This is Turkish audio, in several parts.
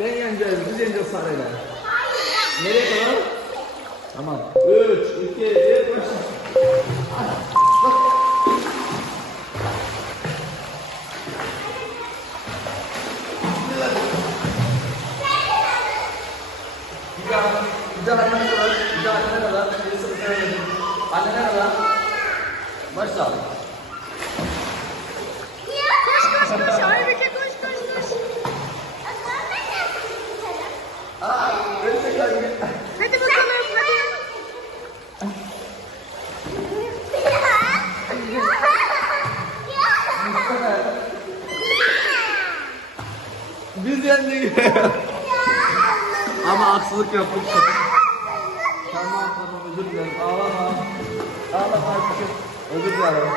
Ben yeneceğiz, biz yeneceğiz sarayla. Nereye kadar? Tamam. 3, 2, 1, başla. Bir daha, bir daha annene kadar, bir daha annene kadar. Bir verin. Annene kadar. Başla. Hadi bakalım. Biz yendik. Ama haksızlık yaptık. Tamam tamam özür dilerim. Ağlama. Ağlama. Özür dilerim.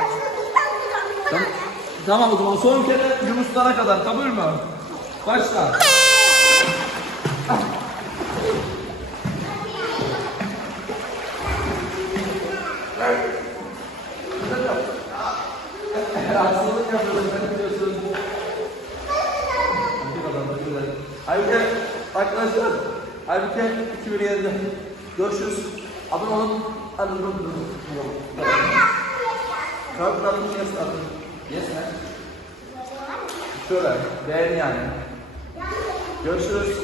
Tamam. Tamam o zaman son kere Yunuslara kadar kabul mü? Başla. Bir adam özür dilerim. Aybüke arkadaşlar. Aybüke 2 1 yendi. Görüşürüz. Abone olun. Hadi durun durun. Kalk kalk yes kalk. Yes ne? Şöyle. Beğen yani. Görüşürüz.